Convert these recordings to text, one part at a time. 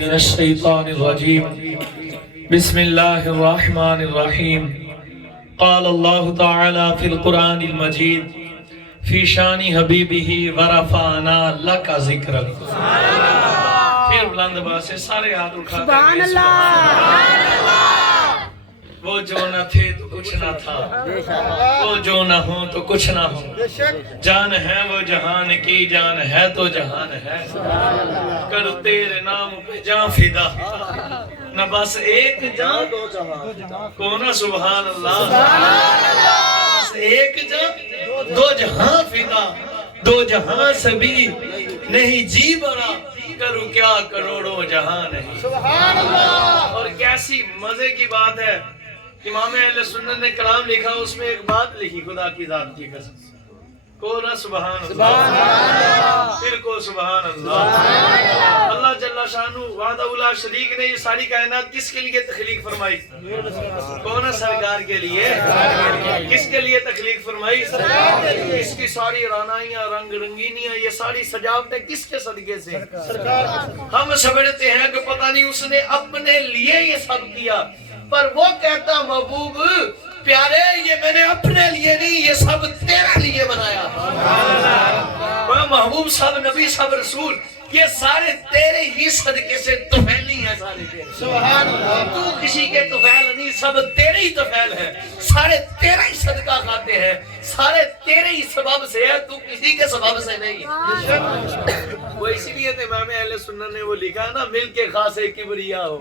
من الشيطان الرجيم بسم الله الرحمن الرحيم قال الله تعالى في القرآن المجيد في شان حبيبه ورفعنا لك ذکرک پھر بلند آواز سے سارے ہاتھ اٹھا سبحان اللہ وہ جو نہ تھے تو کچھ نہ تھا، وہ جو نہ ہو تو کچھ نہ ہو، جان ہے وہ جہان کی جان ہے تو جہان ہے، کر تیرے نام پہ جان فدا، نہ بس ایک جان کون سبحان اللہ، بس ایک جان دو جہاں فدا، دو جہاں سے بھی نہیں جی بنا، کروں کیا کروڑوں جہاں نہیں سبحان اللہ۔ اور کیسی مزے کی بات ہے، امام اہل سنت نے کلام لکھا، اس میں ایک بات لکھی خدا کی ذات کی قسم، کو نہ سبحان اللہ، پھر کو سبحان اللہ۔ اللہ جل شانہ وحدہ لا شریک نے یہ ساری کائنات کس کے لیے تخلیق فرمائی؟ کون سرکار کے لیے؟ کس کے لیے تخلیق فرمائی؟ اس کی ساری رانائیاں رنگ رنگینیاں یہ ساری سجاوٹیں کس کے صدقے سے؟ ہم سمجھتے ہیں کہ پتہ نہیں اس نے اپنے لیے یہ سب کیا، پر وہ کہتا محبوب پیارے یہ میں نے اپنے لیے نہیں، یہ سب تیرے لیے بنایا۔ محبوب صاحب نبی صاحب رسول یہ سارے تیرے ہی صدقے سے طفیلی ہیں، سارے تیرے سبحان اللہ۔ تو کسی کے طفیل نہیں، سب تیرے ہی طفیل ہیں، سارے تیرے ہی صدقہ کھاتے ہیں، سارے تیرے ہی سبب سے ہے، تو کسی کے سبب سے نہیں۔ وہ اسی لیے تو امام اہل سنت نے وہ لکھا نا، مل کے خاص کبریا ہو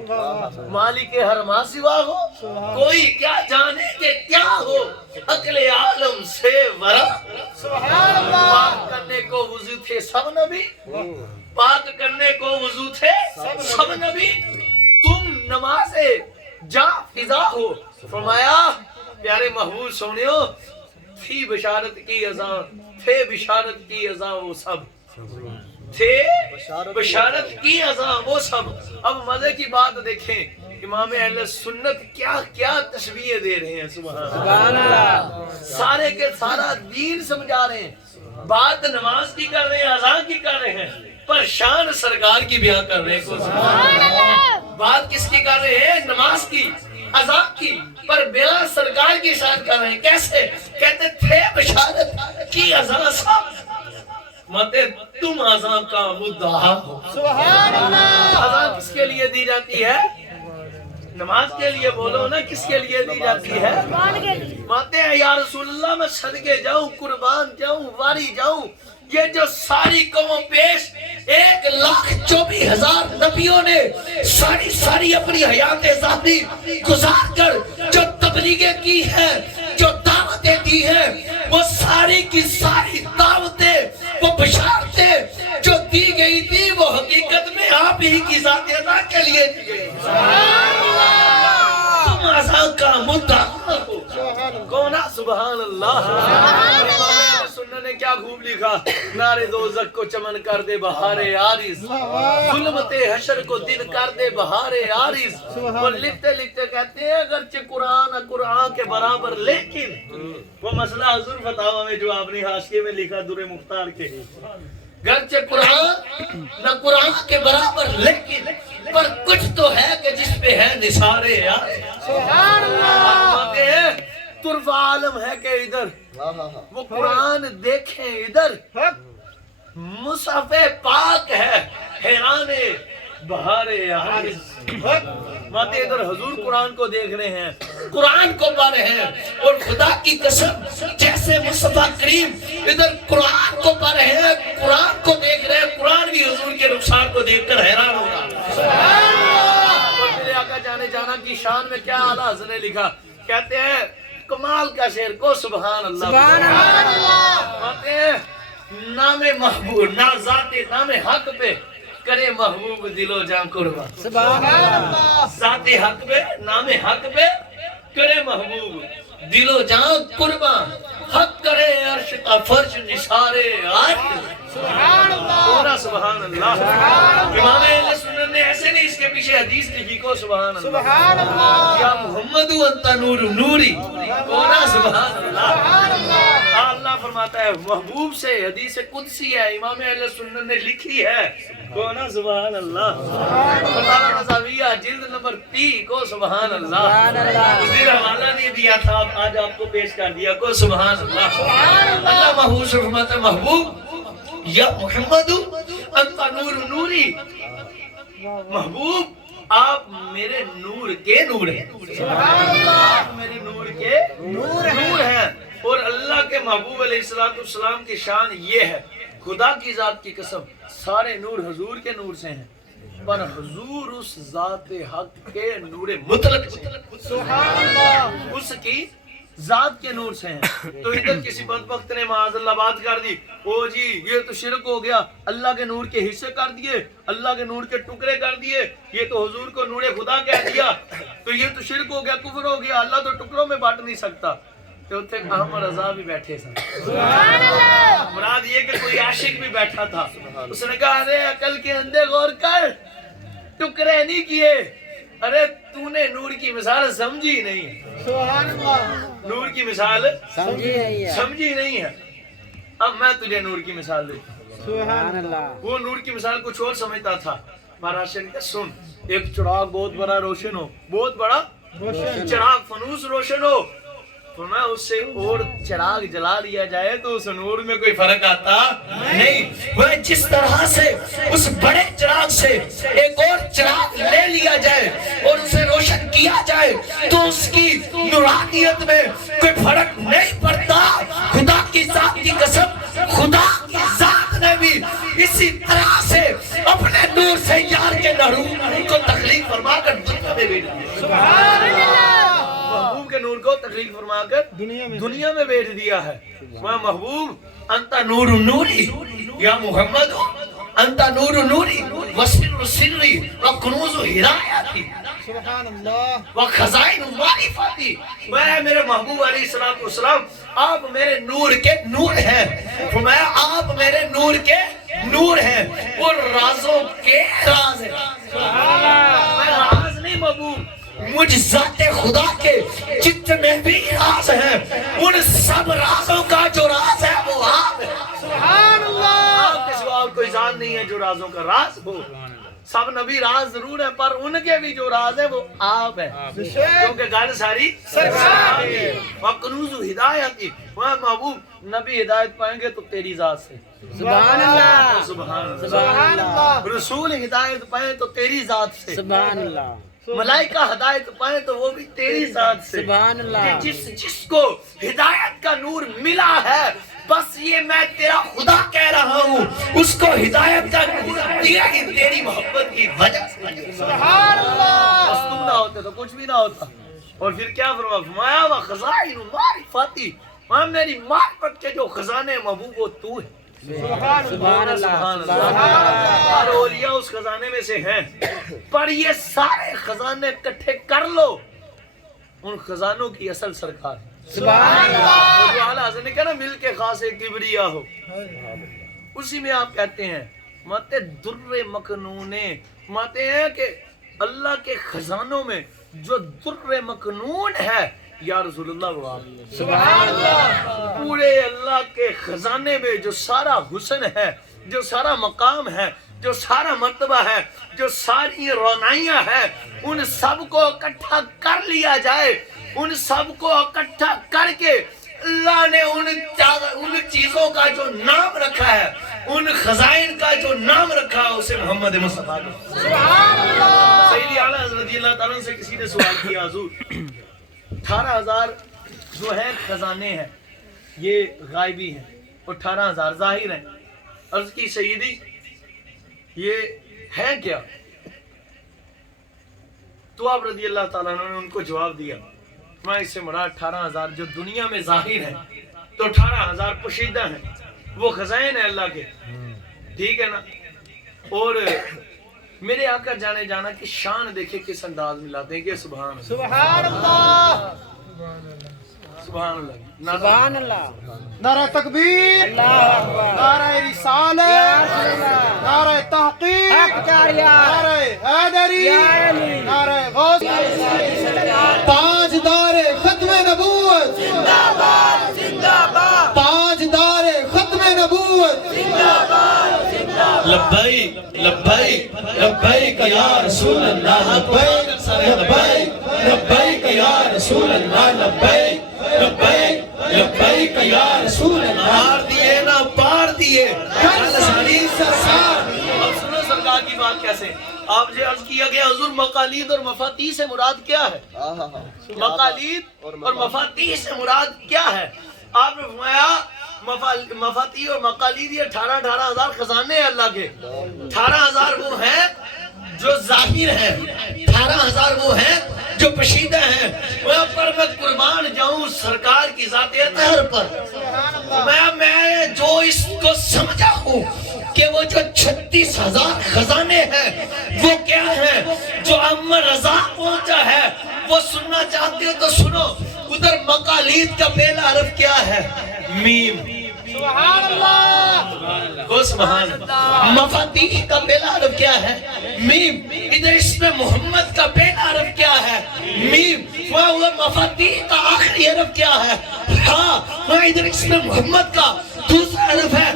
مالک ہر ما سوا ہو، کوئی کیا جانے کہ کیا ہو، عقل عالم سے ورا سبحان اللہ۔ پاک کرنے کو وضو تھے سب نبی، پاک کرنے کو وضو تھے سب نبی، تم نماز جا فضا ہو، فرمایا پیارے محبوب سونیو تھی بشارت کی اذان، تھے بشارت کی اذان وہ سب، تھے بشارت کی اذان وہ سب۔ اب مزے کی بات دیکھیں، امام اہل سنت کیا کیا تشبیہ دے رہے ہیں سبحان اللہ، سارے کے سارا دین سمجھا رہے ہیں، بات نماز کی کر رہے ہیں، اذان کی کر رہے ہیں، پر شان سرکار کی بیان کر رہے ہیں۔ بات کس کی کر رہے ہیں؟ نماز کی، اذان کی، پر بیان سرکار کی شان کر رہے ہیں۔ کیسے؟ کہتے تھے بشارت کی اذان سب، ماتے تم اذان کا مدعا ہو سبحان اللہ۔ اذان کس کے لیے دی جاتی ہے؟ نماز کے لیے، بولو نا کس کے لیے دی جاتی ہے؟ ماتے ہیں یا رسول اللہ میں صدقے جاؤں، قربان جاؤں، واری جاؤں، یہ جو ساری قوم پیش 1,24,000 نبیوں نے ساری اپنی حیات ظاہری گزار کر جو تبلیغیں کی ہیں، جو دعوتیں دی ہیں، وہ ساری کی ساری دعوتیں، وہ بشارتیں جو دی گئی تھی، وہ حقیقت میں آپ ہی کی ذات ادا کے لیے دی گئی۔ تم اذان کا مدعا ہو، کونا سبحان اللہ۔ سننے نے کیا خوب لکھا، نارے دوزخ کو چمن کر دے بہار عارض، ظلمت حشر کو دن کر دے بہار عارض۔ وہ لکھتے لکھتے کہتے ہیں اگرچہ قرآن کے برابر، لیکن وہ مسئلہ حضور فتاوہ میں جو آپ نے حاشیے میں لکھا در مختار کے، گرچہ قرآن نہ قرآن کے برابر، لیکن پر کچھ تو ہے کہ جس پہ ہے نثار سبحان اللہ۔ طرف عالم ہے کہ ادھر وہ قرآن دیکھیں، ادھر مصحف پاک ہے حیران بہار عارض، ماتے ادھر حضور قرآن کو دیکھ رہے ہیں، قرآن کو پڑھ رہے ہیں، اور خدا کی قسم جیسے مصطفیٰ کریم ادھر قرآن کو پڑھ رہے ہیں، قرآن کو دیکھ رہے ہیں، قرآن بھی حضور کے رخسار کو دیکھ کر حیران ہوگا۔ اور میرے آقا جانے جانا کی شان میں کیا اعلیٰ حضرت نے لکھا، کہتے ہیں کمال کا شعر کو سبحان اللہ، سبحان اللہ۔ کہتے ہیں نام محبوب نہ ذات نام حق پہ کرے محبوب دل و جان قربان سبحان اللہ، ذات حق پہ نام حق پہ کرے محبوب دل و جان قربان، حق کرے عرش کا فرش نثار عارض سبحان اللہ، سبحان اللہ۔ امام اہل سنت نے ایسے نہیں اس کے پیچھے حدیث لکھی کو سبحان اللہ، سبحان اللہ، یا محمد انت نور نوری، کونا سبحان اللہ۔ اللہ فرماتا ہے محبوب سے حدیث قدسی ہے امام اہل سنت نے لکھی ہے کو نا سبحان اللہ فتاوی رضویہ جلد نمبر 30 کو سبحان اللہ مدیر حوالہ نے دیا تھا آج آپ کو پیش کر دیا کو سبحان اللہ اللہ محبوب سے فرماتا ہے محبوب یا محمد انت نور نوری محبوب آپ میرے نور کے نور ہیں آپ میرے نور کے نور ہیں اور اللہ کے محبوب علیہ السلام کی شان یہ ہے خدا کی ذات کی قسم سارے نور حضور کے نور سے ہیں پر حضور اس ذات حق کے نور مطلق سبحان اللہ اس کی ذات کے نور سے ہیں تو ادھر کسی بدبخت نے معاذ اللہ بات کر دی او جی یہ تو شرک ہو گیا اللہ کے نور کے حصے کر دیے اللہ کے نور کے ٹکڑے کر دیے یہ تو حضور کو نور خدا کہہ دیا تو یہ تو شرک ہو گیا کفر ہو گیا اللہ تو ٹکڑوں میں بانٹ نہیں سکتا تو اتنے احمد رضا بھی بیٹھے سن مراد یہ کہ کوئی عاشق بھی بیٹھا تھا اس نے کہا ارے عقل کے اندھے غور کر ٹکڑے نہیں کیے ارے تو نے نور کی مثال سمجھی نہیں سبحان اللہ نور کی مثال سمجھی نہیں ہے اب میں تجھے نور کی مثال دیتا ہوں سبحان اللہ وہ نور کی مثال کچھ اور سمجھتا تھا مہاراج نے کہا سن ایک چراغ بہت بڑا روشن ہو بہت بڑا چراغ فنوس روشن ہو فرمایا اس سے اور چراغ جلا لیا جائے تو اس نور میں کوئی فرق آتا نہیں وہ جس طرح سے اس بڑے چراغ سے ایک اور چراغ لے لیا جائے اور اسے روشن کیا جائے تو اس کی نورانیت میں کوئی فرق نہیں پڑتا خدا کی ذات کی قسم خدا کی ذات نے بھی اسی طرح سے اپنے نور سے یار کے نور کو تخلیق فرما کر دنیا میں بھیج دیا سبحان اللہ محبوب کے نور کو تخلیق فرما کر دنیا میں بھیج دیا ہے وہ محبوب انت نور نوری یا محمد انت نور نوری وسر سری وکنوز ہدایتی سبحان اللہ وخزائن معرفتی میں میرے محبوب علیہ السلام آپ میرے نور کے نور ہیں فرمایا آپ میرے نور کے نور ہیں اور رازوں کے راز ہیں میں راز نہیں محبوب مجھ ذات خدا کے جتنے بھی راز ہیں ان سب رازوں کا جو راز ہے وہ آپ ہے سبحان اللہ آپ کے سوا کوئی ذات نہیں ہے جو رازوں کا راز ہو سب نبی راز ضرور ہے پر ان کے بھی جو راز ہے وہ آپ ہے کیونکہ گل ساری سرکار ہے وکنوز ہدایتی وہ محبوب نبی ہدایت پائیں گے تو تیری ذات سے سبحان اللہ سبحان اللہ رسول ہدایت پائیں تو تیری ذات سے سبحان اللہ ملائکہ ہدایت پائیں تو وہ بھی تیری ذات سے سبحان اللہ جس کو ہدایت کا نور ملا ہے بس یہ میں تیرا خدا کہہ رہا ہوں اس کو ہدایت کا نور دیا ہی تیری محبت کی وجہ سے سبحان اللہ بس تم نہ ہوتے تو کچھ بھی نہ ہوتا اور پھر کیا فرمایا وخزائن معرفتی میری معرفت کے جو خزانے محبوب وہ تو ہے سبحان اللہ اور اولیاء اس خزانے میں سے ہیں پر یہ سارے خزانے اکٹھے کر لو ان خزانوں کی اصل سرکار سبحان اللہ جو اعلیٰ حضرت نے کہا نا مل کے خاص کبریا ہو اسی میں آپ کہتے ہیں ماتے در مکنونے ماتے ہیں کہ اللہ کے خزانوں میں جو در مکنون ہے یا رسول اللہ وہ آپ سبحان اللہ پورے اللہ کے خزانے میں جو سارا حسن ہے جو سارا مقام ہے جو سارا مرتبہ ہے جو ساری رونائیاں ہیں ان سب کو اکٹھا کر لیا جائے ان سب کو اکٹھا کر کے اللہ نے ان چیزوں کا جو نام رکھا ہے ان خزائن کا جو نام رکھا ہے اسے محمد مصطفیٰ سبحان اللہ سیدی اعلیٰ حضرت رضی اللہ تعالیٰ سے کسی نے سوال کیا حضور 18,000 جو ہیں خزانے ہیں یہ غائبی ہیں اور 18,000 ظاہر ہیں عرض کی سیدی یہ ہیں کیا تو آپ رضی اللہ تعالیٰ نے ان کو جواب دیا میں اس سے مراد 18,000 جو دنیا میں ظاہر ہیں تو 18,000 پوشیدہ ہیں وہ خزائن ہیں اللہ کے ٹھیک ہے نا اور میرے آقا جانے جانا کی شان دیکھے کس انداز میں لاتے ہیں کہ سبحان اللہ سبحان اللہ سبحان اللہ نعرہ تکبیر اللہ اکبر نعرہ رسالت نعرہ تحقیق نعرہ حیدری نعرہ غوث تاجدار ختم نبوت زندہ باد تاجدار لبیک لبیک لبیک یا رسول اللہ لبیک لبیک لبیک یا رسول اللہ لبیک لبیک لبیک یا رسول اللہ. پار دیے نا پار دیے. اب سنو سرکار کی بات کیسے. آپ سے عرض کیا گیا حضور مقالید اور مفاتیح سے مراد کیا ہے؟ مقالید اور مفاتیح سے مراد کیا ہے؟ آپ نے فرمایا مفاتیح اور مقالید یہ 18,000 خزانے ہیں اللہ کے. 18,000 وہ ہیں جو ظاہر ہیں, 18,000 وہ ہیں جو پشیدہ ہیں. وہاں پر میں قربان جاؤں سرکار کی ذات اطہر پر. میں جو اس کو سمجھا ہوں کہ وہ جو 36,000 خزانے ہیں وہ کیا ہیں, جو عام رضا پہنچا ہے وہ سننا چاہتے ہو تو سنو. ادھر مقالید کا پہلا حرف کیا ہے؟ میم. سبحان اللہ. وہ سبحان اللہ. مفاتیح کا پہلا حرف کیا ہے؟ میم. ادھر اس میں محمد کا پہلا حرف کیا ہے؟ میم. وہ مفاتیح کا آخری حرف کیا ہے؟ ہاں. وہ ادھر اس میں محمد کا دوسرا حرف ہے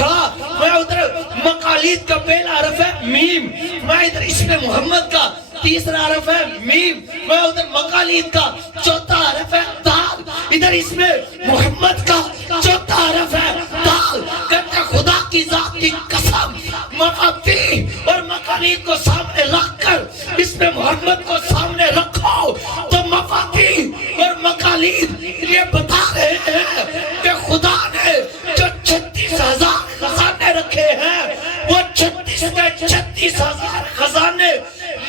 ہاں. وہ ادھر مقالید کا پہلا حرف ہے میم. وہ ادھر اس میں محمد کا تیسرا حرف ہے میم. وہ ادھر مقالید کا چوتھا حرف ہے دال. ادھر اس میں محمد کا چوتھا حرف ہے دال. کہتے خدا کی ذات کی قسم مفاتیح اور مقالید کو سامنے رکھ کر اس میں محمد کو سامنے رکھو تو مفاتیح اور مقالید یہ بتا رہے ہیں کہ خدا نے جو 36,000 خزانے رکھے ہیں وہ 36,000 خزانے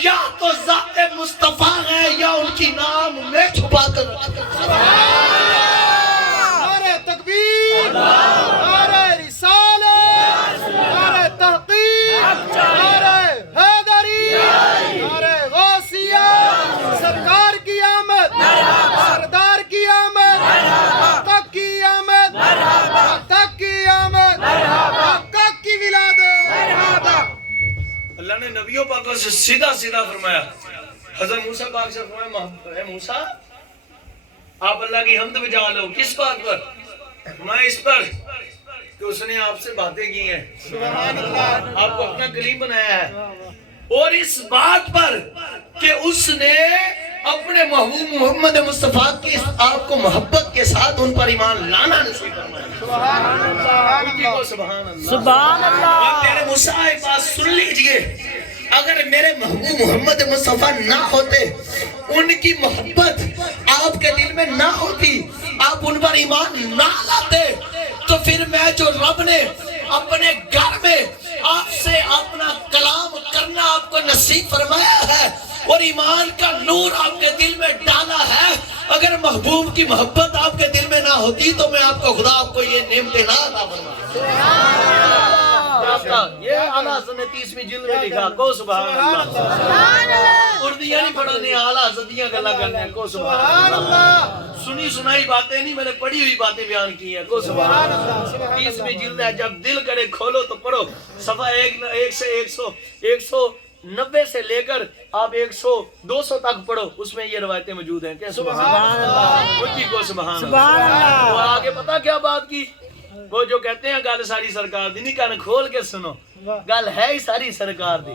یا تو ذات مصطفیٰ ہے یا ان کی نام میں چھپا کر رکھے. نعرہ تکبیر, نعرہ رسالت, نعرہ تحقیق, نعرہ حیدری, نعرہ غوثیہ. سرکار کی آمد, سردار کی آمد, حقق کی آمد, حقق کی آمد, حقق کی ولادت. اللہ نے نبیوں پاکوں سے سیدھا سیدھا فرمایا. حضرت موسیٰ پاک سے فرمایا اے موسیٰ آپ اللہ کی حمد بجا لو. کس بات پر؟ میں اس پر کہ اس نے آپ سے باتیں کی ہیں, آپ کو اپنا کلیم بنایا ہے, اور اس بات پر کہ اس نے اپنے محبوب محمد مصطفیٰ کی آپ کو محبت کے ساتھ ان پر ایمان لانا نصیب فرمایا. سبحان اللہ. سبحان اللہ. میرے موسیٰ ایک بات سن لیجئے, اگر میرے محبوب محمد مصطفیٰ نہ ہوتے, ان کی محبت آپ کے دل میں نہ ہوتی, آپ ان پر ایمان نہ لاتے, تو پھر میں جو رب نے اپنے گھر میں آپ سے اپنا کلام کرنا آپ کو نصیب فرمایا ہے اور ایمان کا نور آپ کے دل میں ڈالا ہے, اگر محبوب کی محبت آپ کے دل میں نہ ہوتی تو میں آپ کو خدا آپ کو یہ نعمتیں نہ عطا فرماتا. یہ اعلیٰ حضرت نے 30ویں جلد میں لکھا. کو سبحان اللہ. اردیاں نہیں پڑھنے, اعلیٰ حضرتیاں گلا کرنے. کو سبحان اللہ. سنی سنائی باتیں نہیں, میں نے پڑھی ہوئی باتیں بیان کی ہیں. کو سبحان اللہ. 30ویں جلد ہے, جب دل کرے کھولو تو پڑھو. صفحہ 1 سے 190 سے لے کر آپ 200 تک پڑھو, اس میں یہ روایتیں موجود ہیں. کہ سبحان اللہ. مجھے کو سبحان اللہ. وہ آگے پتہ کیا بات کی, وہ جو کہتے ہیں گل ساری سرکار دی, نہیں کان کھول کے سنو, گل ہے ہی ساری سرکار دی.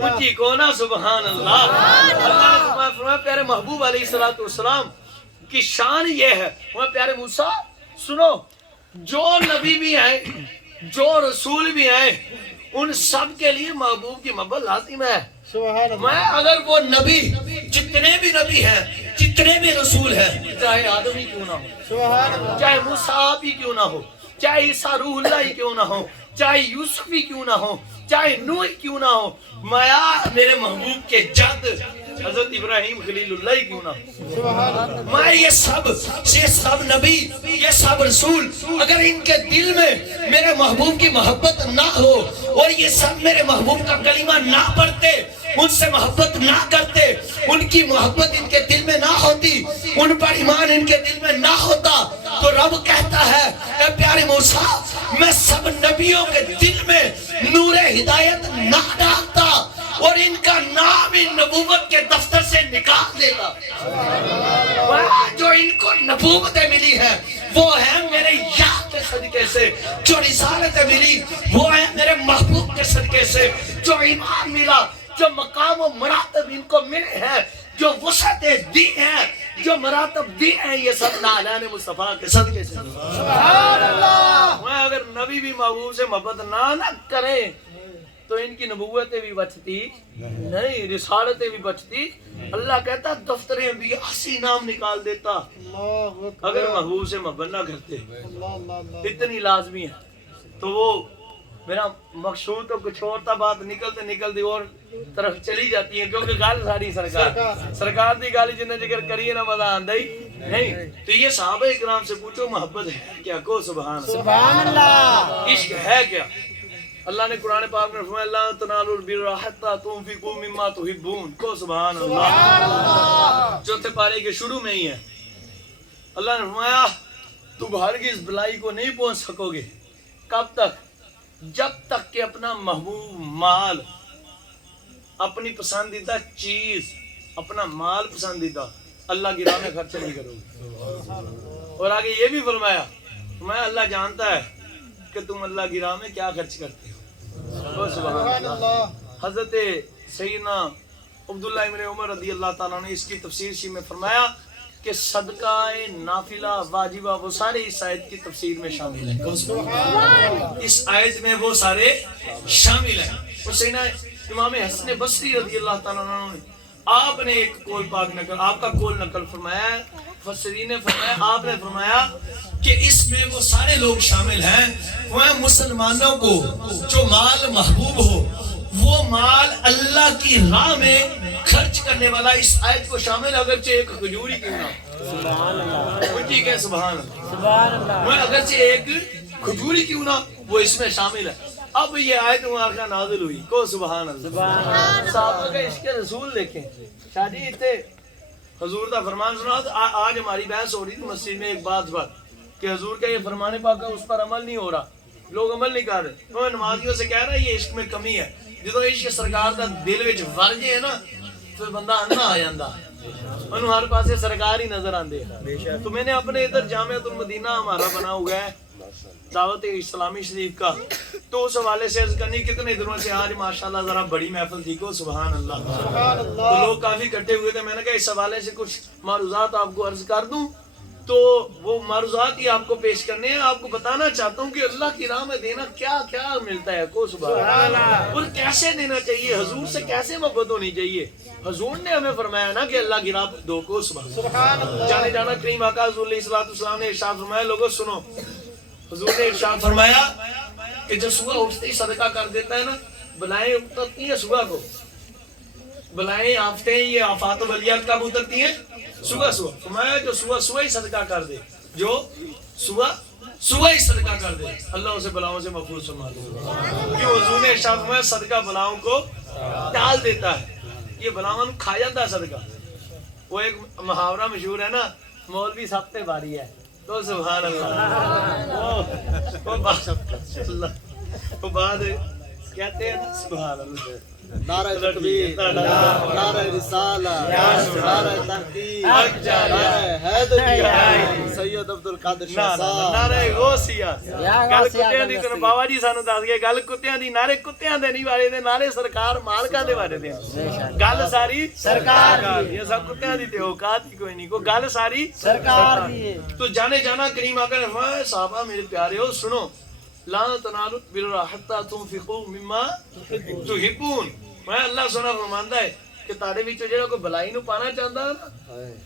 مجھے کو نا سبحان اللہ. اللہ نے فرمایا پیارے محبوب علیہ السلام کی شان یہ ہے. وہ پیارے موسیٰ سنو, جو نبی بھی ہیں جو رسول بھی ہیں ان سب کے لیے محبوب کی محبت لازم ہے. میں اگر وہ نبی جتنے بھی نبی ہیں جتنے بھی رسول ہیں, چاہے آدم ہی کیوں نہ ہو, چاہے موسیٰ آپ ہی کیوں نہ ہو, چاہے عیسیٰ روح اللہ ہی کیوں نہ ہو, چاہے یوسف ہی کیوں نہ ہو, چاہے نوح ہی کیوں نہ ہو, میرے محبوب کے جد حضرت ابراہیم خلیل اللہ ہی کیوں نہ ہو, میں یہ سب نبی یہ سب رسول اگر ان کے دل میں میرے محبوب کی محبت نہ ہو اور یہ سب میرے محبوب کا کلمہ نہ پڑھتے, ان سے محبت نہ کرتے, ان کی محبت ان کے دل میں نہ ہوتی, ان پر ایمان ان کے دل میں نہ ہوتا, تو رب کہتا ہے اے پیارے موسیٰ میں سب نبیوں کے دل میں نور ہدایت نہ ڈالتا اور ان کا نام ان نبوت کے دفتر سے نکال دیتا. جو ان کو نبوتیں ملی ہے وہ ہے میرے یاد کے صدقے صدقے سے، جو رسالت ملی وہ ہے میرے محبوب کے صدقے سے، جو ایمان ملا، جو مقام و مراتب ان کو ملے ہیں، جو وسعتیں دی ہیں، جو مراتب دی ہیں، یہ سب نالان مصطفیٰ کے صدقے سے۔ سبحان اللہ۔ میں اگر نبی بھی محبوب سے محبت نہ کریں تو ان کی نبوتیں بھی بچتی نہیں، رسالتیں بھی بچتی۔ اللہ کہتا دفتر انبیاء سے نام نکال دیتا اللہ اکبر۔ اگر محبوب سے محبت نہ کرتے۔ اللہ اللہ اللہ۔ اتنی لازمی ہے۔ تو وہ میرا مقصود تو کچھ اور تھا، بات نکلتے نکلتے اور طرف چلی جاتی ہے، کیونکہ گل ساری سرکار دی گل جنہیں ذکر کریے نا مزہ آندا ہی نہیں۔ تو یہ صحابہ کرام سے پوچھو محبت ہے کیا؟ کو سبحان اللہ۔ سبحان اللہ۔ عشق ہے کیا؟ اللہ نے قرآن پاک میں فرمایا لا تنالوا البر حتى تنفقوا مما تحبون، کو سبحان اللہ۔ چوتھے پارے کے شروع میں ہی ہے، اللہ نے فرمایا تم ہرگز بلائی کو نہیں پہنچ سکو گے، کب تک؟ جب تک کہ اپنا محبوب مال، اپنی پسندیدہ چیز، اپنا مال پسندیدہ اللہ کی راہ میں خرچ نہیں کرو گے۔ اور آگے یہ بھی فرمایا اللہ جانتا ہے کہ تم اللہ کی راہ میں کیا خرچ کرتے ہو۔ سبحان اللہ۔ حضرت سیدنا عبداللہ ابن عمر رضی اللہ تعالیٰ نے اس کی تفسیر شی میں فرمایا کہ صدقہ نافلہ واجبہ وہ سارے اس آیت کی تفسیر میں شامل ہیں۔ اس آیت میں وہ سارے شامل ہیں۔ اور سیدنا امام حسن بصری رضی اللہ تعالیٰ عنہ نے آپ نے ایک قول پاک نقل، آپ کا قول نقل فرمایا ہے، مفسرین نے فرمایا، آپ نے فرمایا کہ اس میں وہ سارے لوگ شامل ہیں وہ مسلمانوں کو جو مال محبوب ہو، وہ مال اللہ کی راہ میں خرچ کرنے والا اس آیت کو شامل، اگرچہ ایک کھجوری کیوں نہ۔ سبحان اللہ۔ اونچی کہ سبحان اللہ۔ سبحان اللہ۔ وہ اگرچہ ایک کھجوری کیوں نہ، وہ اس میں شامل ہے۔ اب یہ آیت مبارکہ نازل ہوئی، کو سبحان اللہ۔ صحابہ کا عشق رسول دیکھیں، شادی تھے حضور کا فرمان سنا۔ آج ہماری بحث ہو رہی تھی مسجد میں ایک بات کہ حضور کا یہ فرمان پاک اس پر عمل نہیں ہو رہا، لوگ عمل نہیں کر رہے۔ میں نمازیوں سے کہہ رہا یہ عشق میں کمی ہے، جدو عشق سرکار کا دل وچ ور جائے نا تو بندہ انا آ جاندا، انہوں ہر پاسے سرکار ہی نظر آندے۔ تو میں نے اپنے ادھر جامعۃ المدینہ ہمارا بنا ہوا ہے دعوت اسلامی شریف کا، تو اس حوالے سے عرض کرنی کتنے دنوں سے آج ماشاءاللہ ذرا بڑی محفل تھی، کو سبحان اللہ۔ تو لوگ کافی اکٹھے ہوئے تھے، میں نے کہا اس حوالے سے کچھ معروضات آپ کو عرض کر دوں، تو وہ معروضات ہی آپ کو پیش کرنے ہیں۔ آپ کو بتانا چاہتا ہوں کہ اللہ کی راہ میں دینا کیا کیا ملتا ہے، کو سبحان اللہ، اور کیسے دینا چاہیے، حضور سے کیسے محبت ہونی چاہیے۔ حضور نے ہمیں فرمایا نا کہ اللہ کی راہ دو، کو سبحان اللہ۔ جانے جانا کریم آقا حضور علیہ السلام نے ارشاد فرمایا، لوگوں سنو، حضور نے ارشاد فرمایا کہ جو صبح اٹھتے ہی صدقہ کر دیتا ہے نا، بلائیں اترتی ہیں صبح کو، بلائیں آفتیں یہ آفات و بلیات کب اترتی ہیں؟ صبح صبح۔ فرمایا جو صبح ہی صدقہ کر دے، جو صبح ہی صدقہ کر دے، اللہ اسے بلاؤں سے محفوظ فرما دے۔ کہ حضور نے ارشاد فرمایا صدقہ بلاؤں کو ٹال دیتا ہے، یہ بلاؤں کھا جاتا ہے صدقہ۔ وہ ایک محاورہ مشہور ہے نا، مولوی سب سے باری ہے، تو سبحان اللہ، وہ بات کہتے ہیں سبحان اللہ۔ نعرہ تکبیر، نعرہ رسالہ، نعرہ تحقیق، نعرہ حیدری، سید عبدالقادر شاہ صاحب، نعرہ غوثیہ۔ گل کتیاں دی تے بابا جی سانو دس گئے، گل کتیاں دی، نعرے کتیاں دے نہیں والے دے، نعرے سرکار مالکاں دے والے دے، گل ساری سرکار دی۔ یہ سب کتیاں دی تے اوقات ہی کوئی نہیں، کو گل ساری سرکار دی۔ تو جانے جانا کریم آقا نے فرمایا صحابہ میرے پیارے ہو سنو، لا تنالوا البر حتى تنفقوا مما تحبون۔ میں اللہ سنا فرماندا ہے کہ تارے وچوں جڑا کوئی بلائی نو پانا چاہندا نا،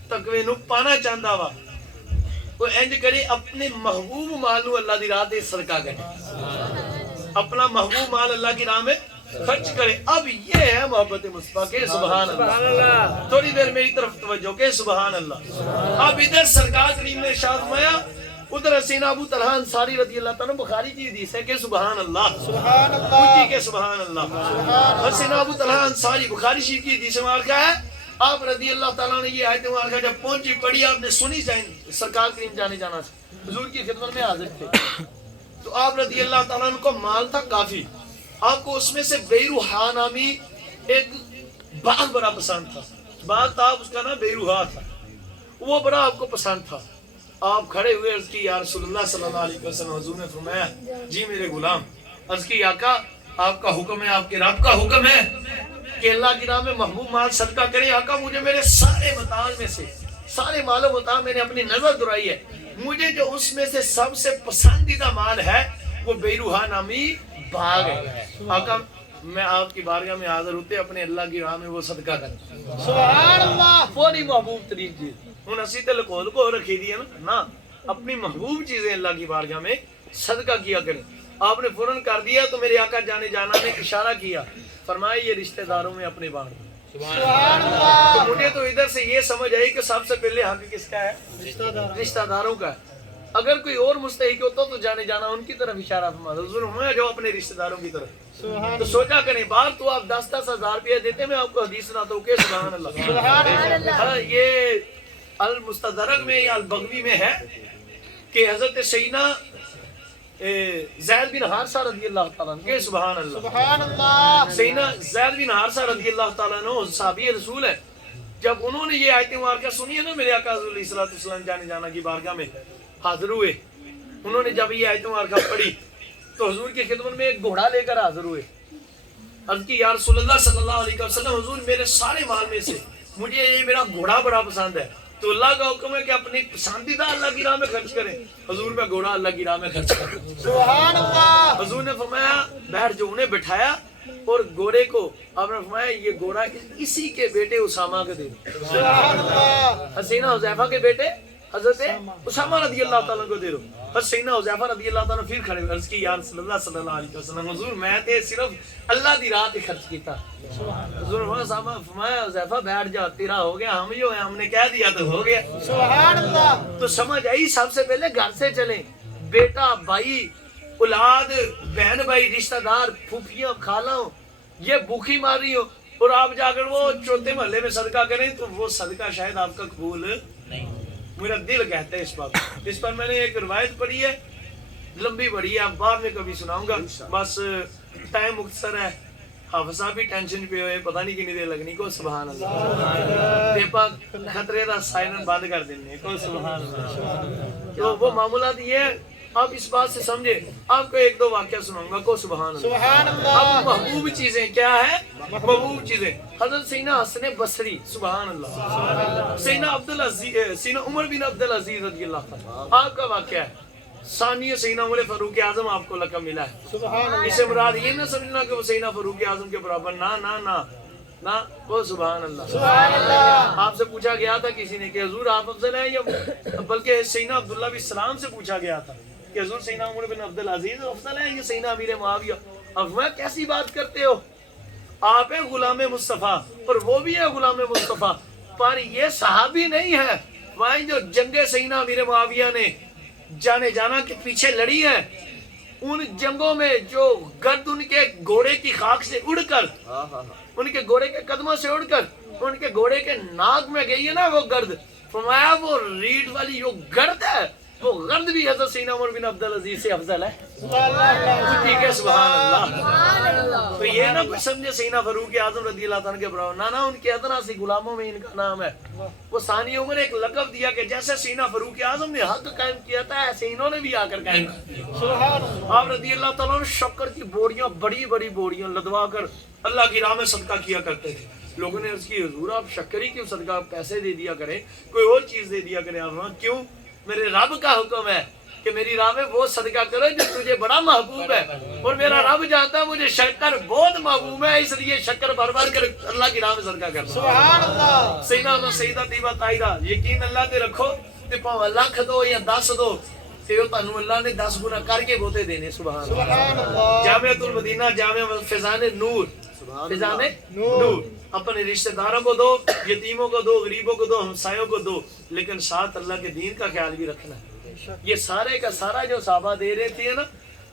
تقوی نو پانا چاہندا وا، وہ انج کرے اپنے محبوب مال نو اللہ دی راہ تے صدقہ کرے، اپنا محبوب مال اللہ کی راہ میں خرچ کرے۔ اب یہ ہے محبت مصطفیٰ کے، سبحان اللہ۔ تھوڑی دیر میری طرف توجہ کے، سبحان اللہ۔ اب ادھر سرکار کریم نے ارشاد فرمایا، ادھر سیدنا ابو طلحہ انصاری رضی اللہ تعالیٰ بخاری کی حدیث ہے کہ سبحان اللہ، سبحان اللہ، اونچی کہ سبحان اللہ۔ اور سیدنا ابو طلحہ انصاری بخاری شریف کی حدیث مبارکہ ہے، آپ رضی اللہ تعالیٰ نے یہ آیت مبارکہ جب پہنچی پڑھی، آپ نے سنی، سرکار کریم جانے جانا سے حضور کی خدمت میں حاضر تھے، تو آپ رضی اللہ تعالیٰ کو مال تھا کافی، آپ کو اس میں سے بیروحا نامی ایک باغ بڑا پسند تھا، باغ تھا اس کا نام بیروحا تھا، وہ بڑا آپ کو پسند تھا۔ آپ کھڑے ہوئے عرض کی یا رسول اللہ صلی اللہ علیہ وسلم. حضور نے فرمایا جی میرے غلام. عرض کی آقا آپ کا حکم ہے, آپ کے رب کا حکم ہے کہ اللہ کی راہ میں محبوب مال صدقہ کریں. آقا مجھے میرے سارے متاع میں سے, سارے مال و متاع میں نے اپنی نظر درائی ہے, مجھے جو اس میں سے سب سے پسندیدہ مال ہے وہ بیروحا نامی باغ ہے. آقا میں آپ کی بارگاہ میں حاضر ہوتے اپنے اللہ کی راہ میں وہ صدقہ کریں. سبحان اللہ. فوری محبوب ترین چیز ہن اسی تے لکول کو رکھی دی ہے نا, اپنی محبوب چیزیں اللہ کی بارگاہ میں صدقہ کیا کریں. آپ نے فوراً کر دیا تو میرے آقا جانے جانا نے اشارہ کیا, فرمایا یہ رشتہ داروں میں اپنے بانٹ دو. سبحان اللہ. تو مجھے تو ادھر سے یہ سمجھ آئی کہ سب سے پہلے حق کس کا ہے؟ رشتہ داروں کا ہے. اگر کوئی اور مستحق ہوتا تو جانے جانا ان کی طرف اشارہ فرماتا. حضور ہمیں جو اپنے رشتہ داروں کی طرف. سبحان تو سوچا کریں بار تو آپ 10-10 ہزار روپیہ دیتے, میں آپ کو حدیث سناتا ہوں کہ سبحان اللہ. سبحان اللہ. ہاں یہ المستدرک میں یا البغوی میں ہے کہ حضرت سیدنا زید بن حارثہ رضی اللہ تعالیٰ عنہ کہ سبحان اللہ. سبحان اللہ. سیدنا زید بن حارثہ رضی اللہ تعالیٰ عنہ صحابی رسول ہے. جب انہوں نے یہ آیت مبارکہ سنی ہے نا, میرے آقا حضور علیہ الصلوۃ والسلام جانے جانا کی بارگاہ میں حاضر ہوئے, انہوں نے جب یہ آیت مبارکہ پڑھی تو حضور کی خدمت میں ایک گھوڑا لے کر حاضر ہوئے. عرض کی یا رسول اللہ صلی اللہ علیہ وسلم, حضور میرے سارے مال میں سے مجھے یہ میرا گھوڑا بڑا پسند ہے, تو اللہ کا حکم ہے کہ اپنی پسندیدہ اللہ کی راہ میں خرچ کریں. حضور میں گھوڑا اللہ کی راہ میں خرچ کریں. سبحان اللہ. حضور نے فرمایا بیٹھ جو, انہیں بٹھایا اور گھوڑے کو آپ نے فرمایا یہ گھوڑا اسی کے بیٹے اسامہ کو دے دو. سبحان اللہ. حسینہ حذیفہ کے بیٹے حضرت اسامہ رضی اللہ تعالیٰ کو دے دو. حسینہ حذیفہ رضی اللہ تعالیٰ پھر کھڑے عرض کی یا رسول اللہ صلی اللہ علیہ وسلم, حضور میں تے صرف اللہ دی راہ تے خرچ کیتا. حضور نے فرمایا حذیفہ بیٹھ جا, تیرا ہو گیا, ہم جو ہیں ہم نے کہہ دیا تو ہو گیا. سبحان اللہ. تو سمجھ آئی سب سے پہلے گھر سے چلیں, بیٹا بھائی اولاد بہن بھائی رشتہ دار پھوپھیاں خالوں یہ بھوکی مار رہی ہو اور آپ جا کر وہ چوتھے محلے میں صدقہ کریں تو وہ صدقہ شاید آپ کا قبول نہیں. میرا دل کہتا ہے اس بات. اس پر میں نے ایک روایت پڑھی ہے, لمبی پڑھی ہے, بعد میں کبھی سناؤں گا, بس ٹائم مختصر ہے. حافظ صاحب بھی ٹینشن پہ ہوئے, پتہ نہیں کتنی دیر لگنی کو. سبحان اللہ. پیپا خطرے دا سائرن بند کر دینے کو. سبحان اللہ. تو وہ معاملات یہ ہے, آپ اس بات سے سمجھے. آپ کو ایک دو واقعہ سناؤں گا کو. سبحان اللہ. سبحان اللہ. اب محبوب چیزیں کیا ہے؟ محبوب چیزیں حضرت سیدنا حسن بصری سبحان اللہ, سیدنا عبدالعزیز, سیدنا عمر بن عبدالعزیز رضی اللہ تعالیٰ. آپ کا واقعہ ہے ثانیہ سیدنا عمر فاروق اعظم آپ کو لقب ملا ہے. سبحان اللہ. اسے مراد یہ نہ سمجھنا کہ وہ سیدنا فاروق اعظم کے برابر, نہ نہ نہ نہ وہ. سبحان اللہ. سبحان اللہ. آپ سے پوچھا گیا تھا کسی نے کہ حضور آپ افضل ہیں یا, بلکہ سیدنا عبداللہ بن سلام سے پوچھا گیا تھا کہ حضور سیدنا عمر بن عبدالعزیز افضل ہیں یا سیدنا امیر معاویہ. اب میں کیسی بات کرتے ہو, آپ ہیں غلام مصطفیٰ اور وہ بھی ہے غلام مصطفیٰ, پر یہ صحابی نہیں ہے. وہاں جو جنگ سیدنا امیر معاویہ نے جانے جانا کے پیچھے لڑی ہے, ان جنگوں میں جو گرد ان کے گھوڑے کی خاک سے اڑ کر, ان کے گھوڑے کے قدموں سے اڑ کر ان کے گھوڑے کے ناک میں گئی ہے نا وہ گرد, فرمایا وہ ریڑھ والی جو گرد ہے وہ گرد بھی حضرت سیدنا عمر بن عبدالعزیز سے افضل ہے. ٹھیک ہے. سبحان اللہ. تو یہ نہ کچھ سمجھے سیدنا فاروق اعظم رضی اللہ تعالیٰ کے برابر, نہ ان کے ادنا سی غلاموں میں ان کا نام ہے. وہ ثانی عمر ایک لقب دیا کہ جیسے سیدنا فاروق اعظم نے حق قائم کیا تھا ایسے انہوں نے بھی آ کر قائم کیا. سبحان اللہ. آپ رضی اللہ تعالیٰ نے شکر کی بوریاں, بڑی بڑی بوریاں لدوا کر اللہ کی راہ میں صدقہ کیا کرتے تھے. لوگوں نے عرض کی حضور آپ شکر ہی کیوں صدقہ پیسے دے دیا کریں, کوئی اور چیز دے دیا کریں. آپ کیوں؟ میرے رب کا حکم ہے کہ میری راہ میں وہ صدقہ کرو جو تجھے بڑا محبوب ہے, اور میرا رب جانتا ہے مجھے شکر بہت محبوب ہے, اس لیے شکر بھر بھر کر اللہ کی راہ میں صدقہ کرنا. سبحان اللہ. سیدہ سیدہ طیبہ طاہرہ, یقین اللہ تے رکھو تے پاویں لاکھ دو یا 10 دو تے او تانوں اللہ نے 10 گنا کر کے بوتے دینے. سبحان اللہ. سبحان اللہ. جامعۃ المدینہ جامع فیضان نور, فیضان نور. اپنے رشتہ داروں کو دو, یتیموں کو دو, غریبوں کو دو, ہمسایوں کو دو, لیکن ساتھ اللہ کے دین کا خیال بھی رکھنا ہے. یہ سارے کا سارا جو صحابہ دے رہے تھے نا,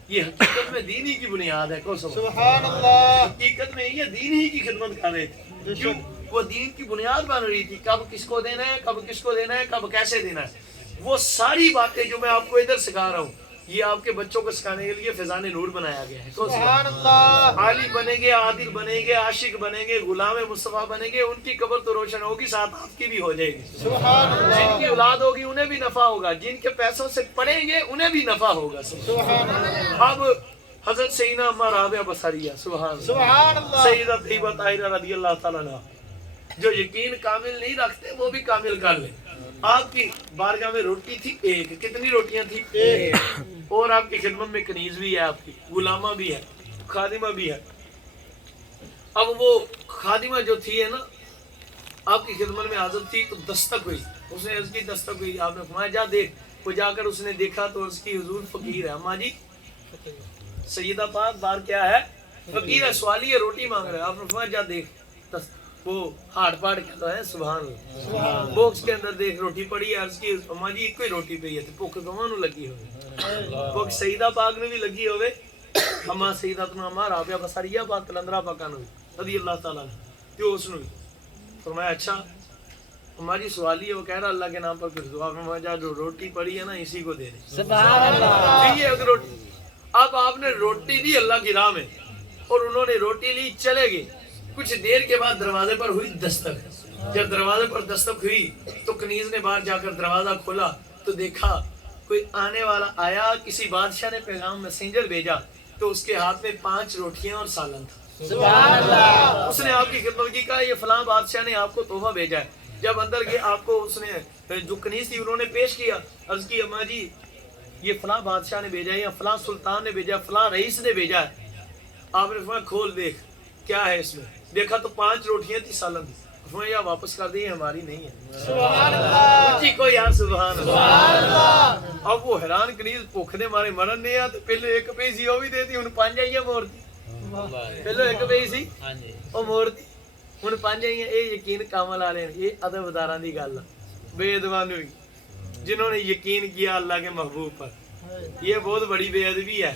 یہ حقیقت میں دین ہی کی بنیاد ہے. کو سبحان اللہ. حقیقت میں یہ دین ہی کی خدمت کر رہے تھے. کیوں؟ وہ دین کی بنیاد بن رہی تھی, کب کس کو دینا ہے, کب کس کو دینا ہے, کب کیسے دینا ہے. وہ ساری باتیں جو میں آپ کو ادھر سکھا رہا ہوں یہ آپ کے بچوں کو سکھانے کے لیے فیضان نور بنایا گیا ہے. سبحان اللہ. عالی بنیں گے, عادل بنیں گے, عاشق بنیں گے, غلام مصطفیٰ بنیں گے, ان کی قبر تو روشن ہوگی, ساتھ آپ کی بھی ہو جائے گی. سبحان اللہ. جن کی اولاد ہوگی انہیں بھی نفع ہوگا, جن کے پیسوں سے پڑھیں گے انہیں بھی نفع ہوگا. سبحان اللہ. اب حضرت سیدنا اما رابعہ بصریہ سبحان اللہ, سبحان اللہ. سیدہ طیبہ طاہرہ رضی اللہ تعالیٰ عنہ, جو یقین کامل نہیں رکھتے وہ بھی کامل کر لیں. آپ کی بارگاہ میں روٹی تھی ایک, کتنی روٹیاں تھی؟ ایک. اور آپ کی خدمت میں کنیز بھی ہے, آپ کی غلامہ بھی ہے, خادمہ بھی ہے. اب وہ خادمہ جو تھی ہے نا, آپ کی خدمت میں حاضر تھی تو دستک ہوئی, اس نے اس کی دستک ہوئی, آپ نے فرمایا جا دیکھ. وہ جا کر اس نے دیکھا تو اس کی حضور فقیر ہے. اماں جی سیدہ پاک بار کیا ہے؟ فقیر ہے, سوالی ہے, روٹی مانگ رہا ہے. آپ نے فرمایا جا دیکھ. وہ ہاٹ پاٹ کہتا ہے سبحان اللہ, باکس کے اندر دیکھ روٹی پڑی ہے. عرض کی اماں جی ایک کوئی روٹی پئی ہے تے بھوک کواں نوں لگی ہوے, بھوک سیدہ پاک نوں بھی لگی ہوے, اماں سیدتنا اماں رابعہ بصریہ پاک کلندرہ پاکاں نوں رضی اللہ تعالیٰ عنہ جو اس نوں. فرمایا اچھا اماں جی سوالی ہے, وہ کہہ رہا اللہ کے نام پر پھر دعا. فرمایا جا جو روٹی پڑی ہے نا اسی کو دے دے. سبحان اللہ. یہ ایک روٹی. اب آپ نے روٹی دی اللہ کی راہ میں اور انہوں نے روٹی لی, چلے گئے. کچھ دیر کے بعد دروازے پر ہوئی دستک. جب دروازے پر دستک ہوئی تو کنیز نے باہر جا کر دروازہ کھولا تو دیکھا کوئی آنے والا آیا. کسی بادشاہ نے پیغام میسنجر بھیجا تو اس کے ہاتھ میں 5 روٹیاں اور سالن تھا. سبحان اللہ. اس نے آپ کی خدمت کی, کہا یہ فلاں بادشاہ نے آپ کو تحفہ بھیجا ہے. جب اندر گئے آپ کو اس نے جو کنیز تھی انہوں نے پیش کیا. عرض کی اماں جی یہ فلاں بادشاہ نے بھیجا ہے, یا فلاں سلطان نے بھیجا, فلاں رئیس نے بھیجا ہے. آپ نے فرمایا کھول دیکھ کیا ہے اس میں. دیکھا تو 5 روٹیاں تھی, سالن تھی. فرمایا واپس کر دی, ہماری نہیں ہے. سبحان اللہ. جی کو یار سبحان اللہ. اب وہ حیران کنیز بھوک دے مارے مرن نہیں آ, پہلے ایک پئی سی وہ بھی دے دی, ہن 5 آئیاں مور دی. پہلے ایک پئی سی وہ مور دی, ہن 5 آئیاں. اے یقین کامل والے نے, یہ ادب داراں دی گل ہے, بے ادباں نوں جنہوں نے یقین کیا اللہ کے محبوب پر. یہ بہت بڑی بے ادبی ہے,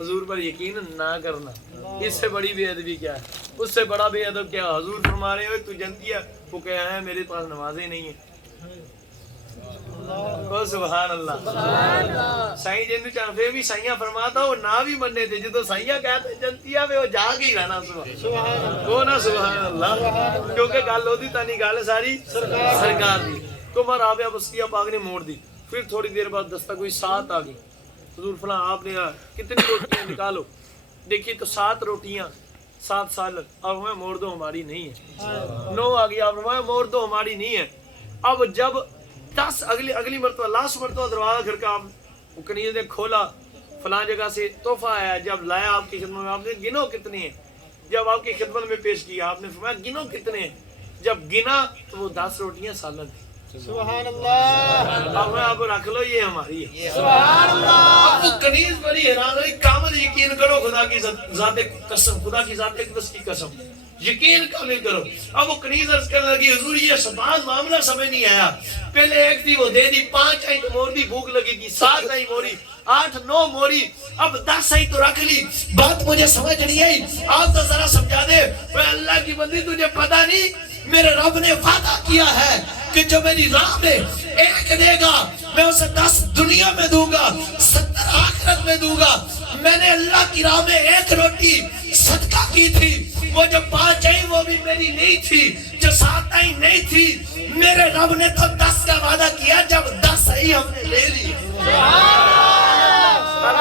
حضور پر یقین نہ کرنا. اس سے بڑی بے ادبی کیا ہے؟ اس سے بڑا بے ادب کیا؟ حضور فرما رہے ہو تو جنتی ہے, وہ کہا ہے میرے پاس نمازیں نہیں ہیں. سبحان اللہ. سائیں جن چاہ پھر بھی سائیاں فرماتا وہ نہ بھی مننے تھے, جدو سائیاں کہتے جنتی ہے وہ جا کے ہی رہنا. سبحان نا سبحان اللہ. کیونکہ گل ہوتی تانی گل ساری سرکار دی. تو ماں رابعہ بصریہ پاک نے موڑ دی. پھر تھوڑی دیر بعد دستک ہوئی, 7 آ گئی. حضور فلاں آپ نے کتنی روٹیاں نکالو. دیکھیے تو 7 روٹیاں 7 سالن. اب ہمیں موڑ دو, ہماری نہیں ہے. 9 آ گئی, آپ ہمیں موڑ دو, ہماری نہیں ہے. اب جب 10 اگلی مرتبہ لاسٹ مرتبہ دروازہ گھر کا آپ کنیز نے کھولا, فلاں جگہ سے تحفہ آیا. جب لایا آپ کی خدمت میں, آپ نے گنو کتنے ہیں. جب آپ کی خدمت میں پیش کیا آپ نے فرمایا گنو کتنے ہیں. جب گنا تو وہ 10 روٹیاں سالن تھی. سبحان اللہ. اب میں آپ رکھ لو, یہ ہماری ہے. سبحان اللہ. اب وہ کنیز بڑی حیران ہوئی. کامل یقین کرو خدا کی ذات قسم, خدا کی ذات اقدس کی قسم, یقین کامل کرو. اب وہ کنیز عرض کرنے لگی حضور یہ سبحان معاملہ سمجھ نہیں آیا. پہلے ایک تھی وہ دے دی, 5 آئی تو مور دی, بھوک لگی تھی, 7 آئی موری, 8 9 موری, اب 10 آئی تو رکھ لی. بات مجھے سمجھ نہیں آئی, آپ تو ذرا سمجھا دے. میں اللہ کی بندی تجھے پتا نہیں میرے رب نے وعدہ کیا ہے کہ جو میری راہ میں 1 دے گا میں اسے 10 دنیا میں دوں گا, 70 آخرت میں دوں گا. میں نے اللہ کی راہ میں 1 روٹی صدقہ کی تھی, وہ جو 5 آئی وہ بھی میری نہیں تھی, جو 7 آئی نہیں تھی. میرے رب نے تو 10 کا وعدہ کیا, جب 10 آئی ہم نے لے لی.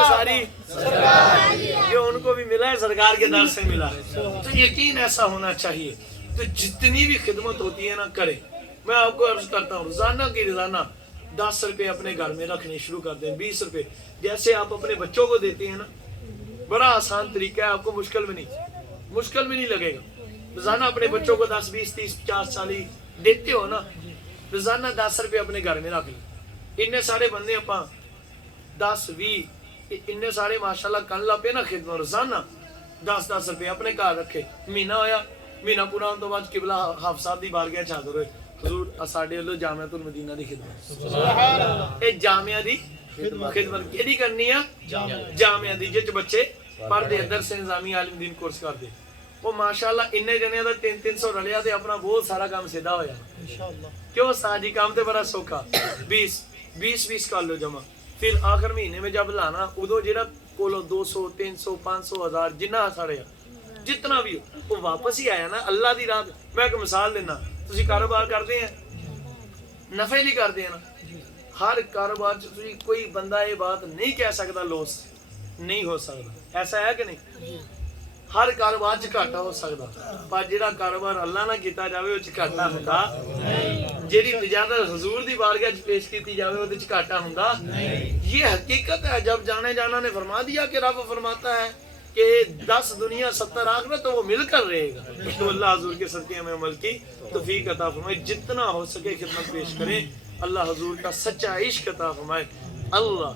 ساری جو ان کو بھی ملا ہے سرکار کے در سے ملا ہے. تو یقین ایسا ہونا چاہیے. تو جتنی بھی خدمت ہوتی ہے نا کرے. میں آپ کو عرض کرتا ہوں روزانہ کی روزانہ 10 روپے اپنے گھر میں رکھنے شروع کر دیں, 20 روپے جیسے آپ اپنے بچوں کو دیتے ہیں نا. بڑا آسان طریقہ ہے, آپ کو مشکل میں نہیں لگے گا. روزانہ اپنے بچوں کو 10 20 30 50 40 دیتے ہو نا, روزانہ 10 روپے اپنے گھر میں رکھ لیں. اننے سارے بندے اپاں 10 20 اننے سارے ماشاءاللہ کن لا پہ نا خدمت. روزانہ 10 روپے اپنے گھر رکھے. مہینہ ہویا, مہینہ پورا ہونے تو بعد قبلہ حافظ صاحب دی بارگاہ چ حاضر ہوئے. حضور ساڈے والوں جامعۃ المدینہ دی خدمت. سبحان اللہ. اے جامعہ دی خدمت کیڑی کرنی ہے؟ جامعہ دی جے بچے پڑھدے درس نظامی عالم دین کورس کردے. وہ ماشاءاللہ اننے جنے دا 300 رلیا تے اپنا بہت سارا کام سیدھا ہویا انشاءاللہ. کیوں ساجی کام تے بڑا سوکھا. 20 کر لو جمع, پھر آخر مہینے میں جب لانا ادو جہاں کولو 200 300 500 1000 جنہ سارے جتنا بھی ہو وہ واپس ہی آیا نا اللہ دی راہ. میں ایک مثال دینا, تسی کاروبار کرتے ہیں نفع نہیں کرتے ہیں نا, ہر کاروبار تسی کوئی بندہ یہ بات نہیں کہہ سکتا لوس نہیں ہو سکتا, ایسا ہے کہ نہیں؟ ہر کاروبار چ گھاٹا ہو سکتا, پر جہاں کاروبار اللہ نہ کیتا جاوے وہ گھاٹا ہوندا, جیڑی تجارت حضور دی بارگاہ چ پیش کیتی جاوے وہ گھاٹا ہوندا. یہ حقیقت ہے. جب جانے جانا نے فرما دیا کہ رب فرماتا ہے کہ 10 دنیا 70 آخرت تو وہ مل کر رہے گا. تو اللہ حضور کے صدقے میں عمل کی توفیق عطا فرمائے, جتنا ہو سکے خدمت پیش کریں, اللہ حضور کا سچا عشق عطا فرمائے. اللہ